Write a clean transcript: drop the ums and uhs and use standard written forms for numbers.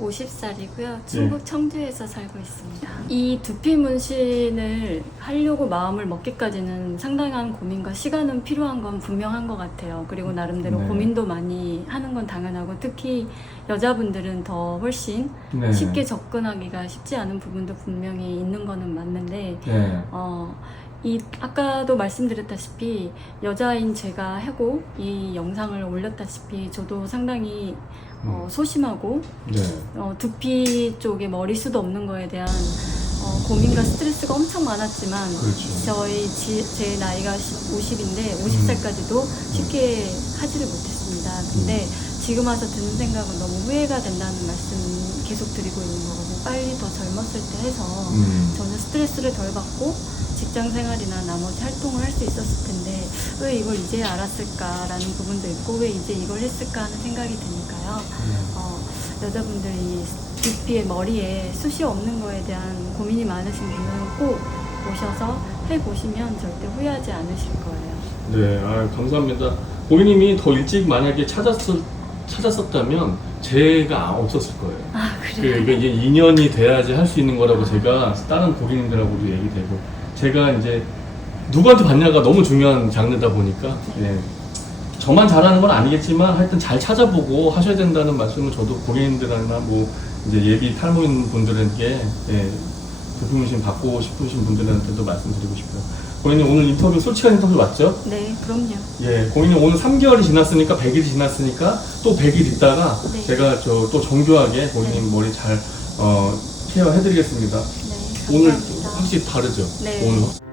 50살이고요. 충북 청주에서 살고 있습니다. 이 두피문신을 하려고 마음을 먹기까지는 상당한 고민과 시간은 필요한 건 분명한 것 같아요. 그리고 나름대로 고민도 많이 하는 건 당연하고, 특히 여자분들은 더 훨씬 쉽게 접근하기가 쉽지 않은 부분도 분명히 있는 거는 맞는데, 아까도 말씀드렸다시피 여자인 제가 하고 이 영상을 올렸다시피 저도 상당히 소심하고 두피 쪽에 머리숱 없는 거에 대한 고민과 스트레스가 엄청 많았지만, 제 나이가 50인데 50살까지도 쉽게 하지를 못했습니다. 근데 지금 와서 드는 생각은 너무 후회가 된다는 말씀 계속 드리고 있는 거거든요. 빨리 더 젊었을 때 해서 저는 스트레스를 덜 받고 직장 생활이나 나머지 활동을 할 수 있었을 텐데 왜 이걸 이제 알았을까라는 부분도 있고, 왜 이제 이걸 했을까 하는 생각이 드니까요. 여자분들이 두피에 머리에 숱이 없는 거에 대한 고민이 많으신 분은 꼭 오셔서 해보시면 절대 후회하지 않으실 거예요. 네, 감사합니다. 고객님이 더 일찍 만약에 찾았었다면 제가 없었을 거예요. 그래요? 그러니까 이제 2년이 돼야지 할 수 있는 거라고 제가 다른 고객님들하고도 얘기되고, 제가 이제 누구한테 받냐가 너무 중요한 장르다 보니까 저만 잘하는 건 아니겠지만 하여튼 잘 찾아보고 하셔야 된다는 말씀을 저도 고객님들이나 뭐 이제 예비 탈모인 분들에게 두피문신 받고 싶으신 분들한테도 말씀드리고 싶어요. 고객님 오늘 인터뷰 솔직한 인터뷰 맞죠? 네, 그럼요. 고객님 오늘 3개월이 지났으니까 100일이 지났으니까 또 100일 있다가 제가 또 정교하게 고객님 머리 잘 케어 해드리겠습니다. 네, 오늘 감사합니다. 확실히 다르죠? 네. 오늘